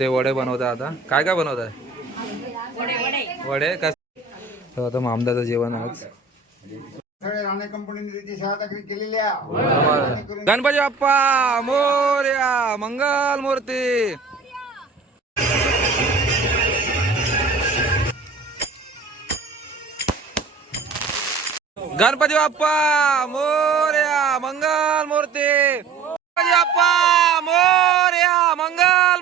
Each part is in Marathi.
इथे वडे बनवताय आता. काय काय बनवताय? वडे वडे. वडे? काय तर आता मामदाचं जेवण आज. गणपती बाप्पा मोर्या मंगल मूर्ती. गणपती बाप्पा मोर्या मंगल मूर्ती. गणपती बाप्पा मोर्या मंगल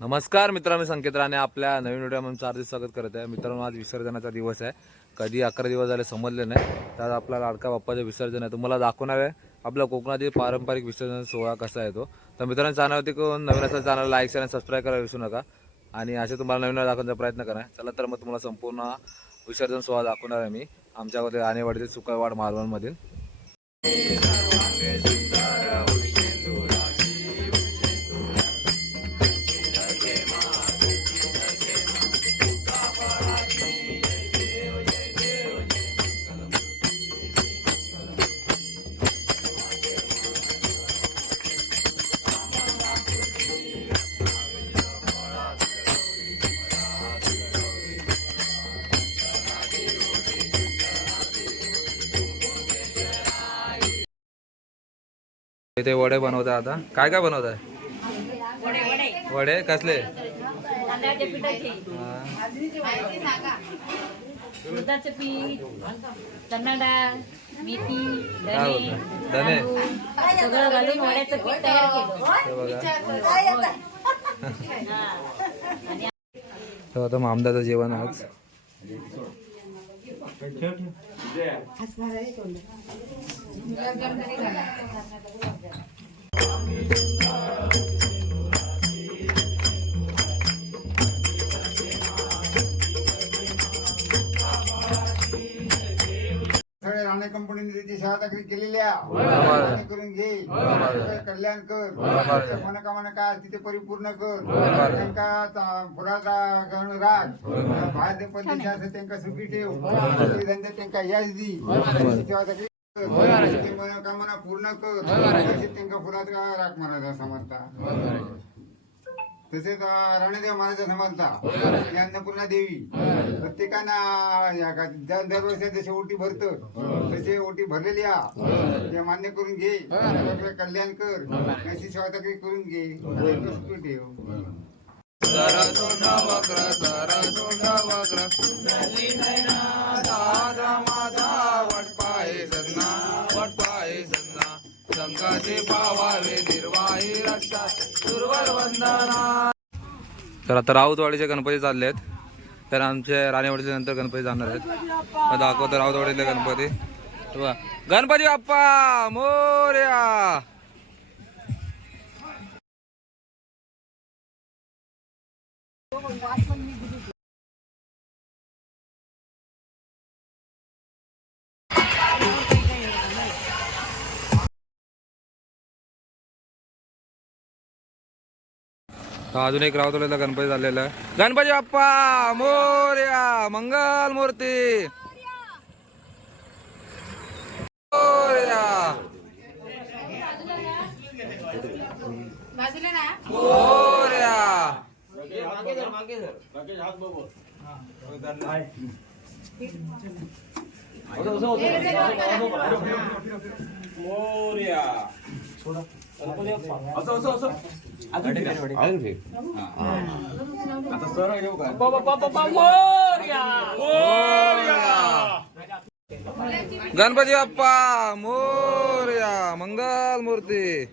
नमस्कार मित्रांनो संकेत राणे आपल्या नवीन व्हिडिओमध्ये चार दिवस स्वागत करत आहे. मित्रांनो आज विसर्जनाचा दिवस आहे. कधी अकरा दिवस झाले समजले नाही. तर आपला लाडका बाप्पाचं विसर्जन आहे. तुम्हाला दाखवणार आहे. आपल्या कोकणातील पारंपरिक विसर्जन सोहळा कसा येतो तर मित्रांनो चॅनलवरती कोण नवीन असेल चॅनल लाईक शेअर आणि सबस्क्राईब करायला विसरू नका. आणि असे तुम्हाला नवीन दाखवण्याचा प्रयत्न करा. चला तर मग तुम्हाला संपूर्ण विसर्जन सोहळा दाखवणार आहे मी. आमच्याकडे राणेवाडीतील सुकळवाड मालवणमधील. इथे वडे बनवताय आता. काय काय बनवताय? वडे वडे. वडे? कसले? तांदळाच्या पिठाचे. दुधाचं पीठ चणा डाळ मेथी काय धने बोलताय? धने? तांदूळ सगळं घालून वड्याचं पीठ तयार केलं. बघा. आणि तर आता मामदाचं जेवण आज. सगळ्या त्याची शहादाखली केलेल्या. बरोबर. करून घे. बरोबर. कल्याण कर. मनकामना काय तिथे परिपूर्ण कर. बरोबर. त्यांका चा- फुलाचा गण राख. बाहेर पद्धती असं त्यांका सुखी ठेव. धंदे त्यांका यश दी. मनोकामना पूर्ण कर. त्यांका फुलाचा राख महाराजा समजता. तसेच रणदेव महाराज समजता ही अन्नपूर्णा देवी. प्रत्येकानं या दरवर्षी जसे ओटी भरत तसे ओटी भरलेली ते मान्य करून घे. कल्याण कर. अशी सेवा तक्रार करून घे. ठेव. तर आता राऊतवाडीचे गणपती चालले आहेत. तर आमच्या राणेवाडीचे नंतर गणपती जाणार आहेत. मग दाखवतो राऊतवाडीतले गणपती. गणपती बाप्पा! मोर्या! अजून एक राऊतवाडीला गणपती झालेला. आहे गणपती बाप्पा मोर्या मंगल मूर्ती. मोर्या. मोर्या. गणपती बाप्पा मोर्या. मंगल मूर्ती.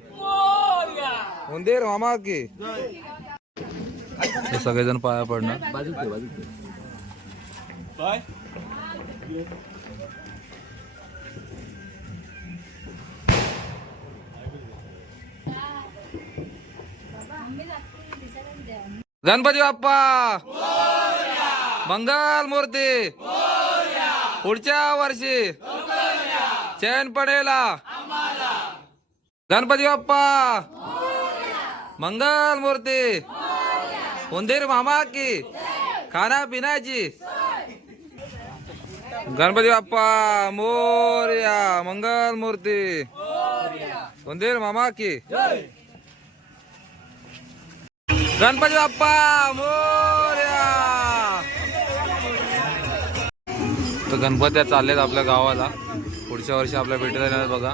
मंदिर मामा की हे सगळेजण पाया पडणार. गणपती बाप्पा! मंगल मूर्ती! पुढच्या वर्षी! चैन पडेला! गणपती बाप्पा! मंगल मूर्ती! उंदीर मामा की! खाना पिण्याची गणपती बाप्पा! मोर्या! मंगल मूर्ती! उंदीर मामा की! गणपती बाप्पा मोर्या! तर गणपत्या चाललेत आपल्या गावाला. पुढच्या वर्षी आपल्या भेटत येणार बघा.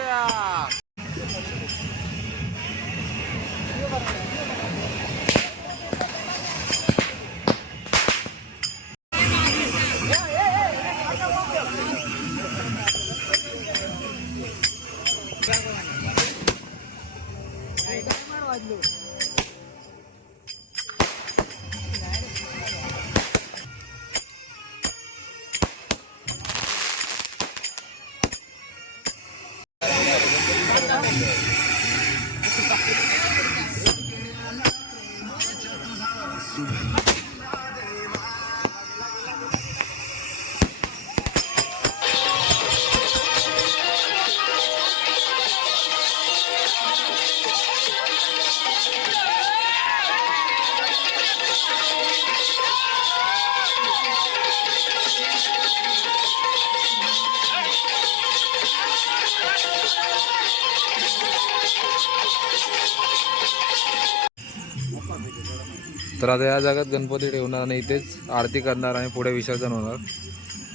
तर आता या जागात गणपती ठेवणार आणि इथेच आरती करणार आणि पुढे विसर्जन होणार.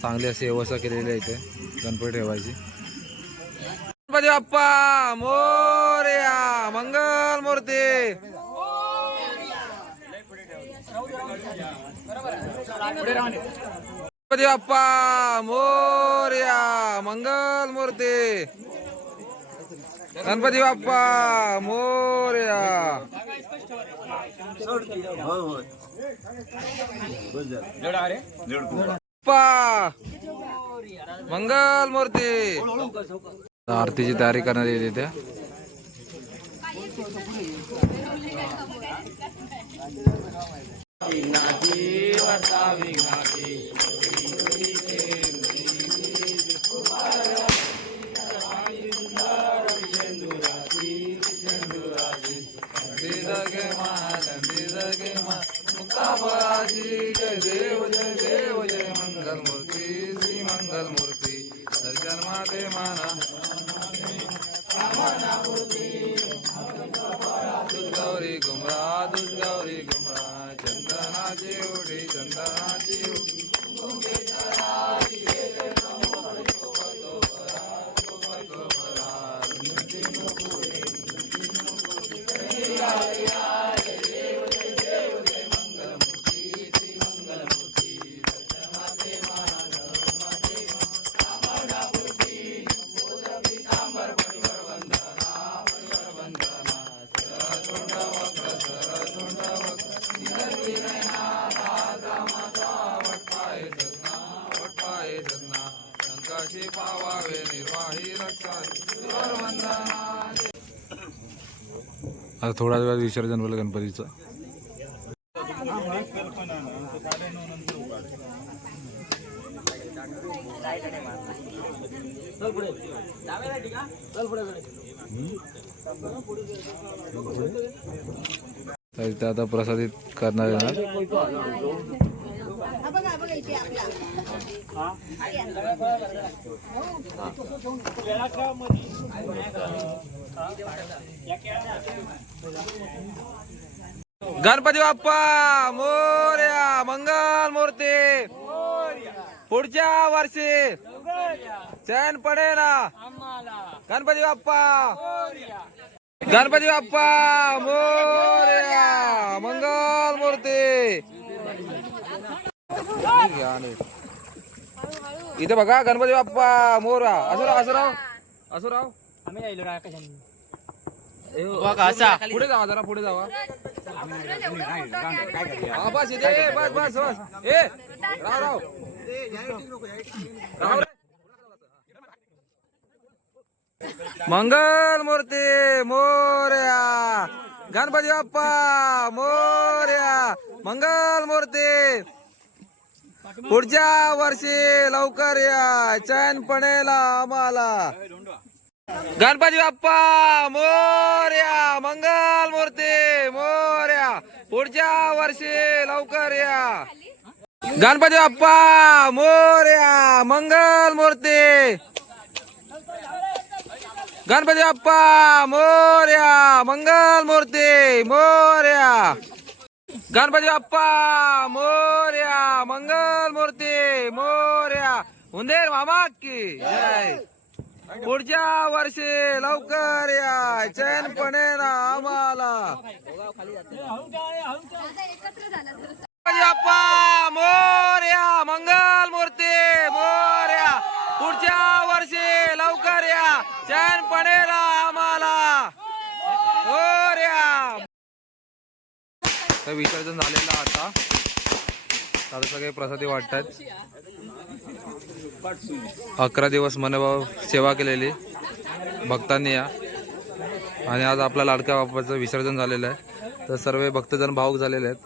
चांगली अशी व्यवस्था केलेली आहे इथे गणपती ठेवायची. गणपती बाप्पा मोर्या मंगल मूर्ती. गणपती बाप्पा मोर्या मंगल मूर्ती. गणपती बाप्पा मोर्या. हो, हो. मंगल मूर्ती. आरतीची तयारी करण्यात येते त्या जय श्री मंगल मूर्ती दर्शन माते माना आता थोडा वेळ विसर्जन होईल गणपतीचं. तर इथे आता प्रसादित करणार येणार गणपती बाप्पा मोर्या मंगल मूर्ती. पुढच्या वर्षी. चैन पडे ना गणपती बाप्पा. गणपती बाप्पा मोर्या मंगल मूर्ती. इथे बघा गणपती बाप्पा मोरा असं राव असं राव असं राव. पुढे जावा जरा पुढे जावा. बस इथे बस बस बस. ए राव. राव राव. मंगल मूर्ती मोर्या. गणपती बाप्पा मोर्या. मंगल मूर्ती. पुढच्या वर्षी लवकर या. चैन पडेला आम्हाला. गणपती बाप्पा मोर्या. मंगल मूर्ती मोर्या. पुढच्या वर्षी लवकर या. गणपती बाप्पा मोर्या. मंगल मूर्ती. गणपती बाप्पा मोर्या मंगल मूर्ती मोर्या. गणपती बाप्पा मोर्या मंगल मूर्ती मोर्या. उंदेर मामा की जय. पुढच्या वर्षी लवकर या. चैनपणे ना आम्हाला. गणपती बाप्पा मोर्या मंगल मूर्ती मोर्या. पुढच्या वर्षी लवकर या. चैन पडेल आम्हाला. हो तर विसर्जन झालेलं आता. आता सगळे प्रसादी वाटतात. अकरा दिवस मनभाव सेवा केलेली. भक्तांनी या. आणि आज आपल्या लाडक्या बाप्पाचं विसर्जन झालेलं आहे. तर सर्व भक्तजन भाऊक झालेले आहेत.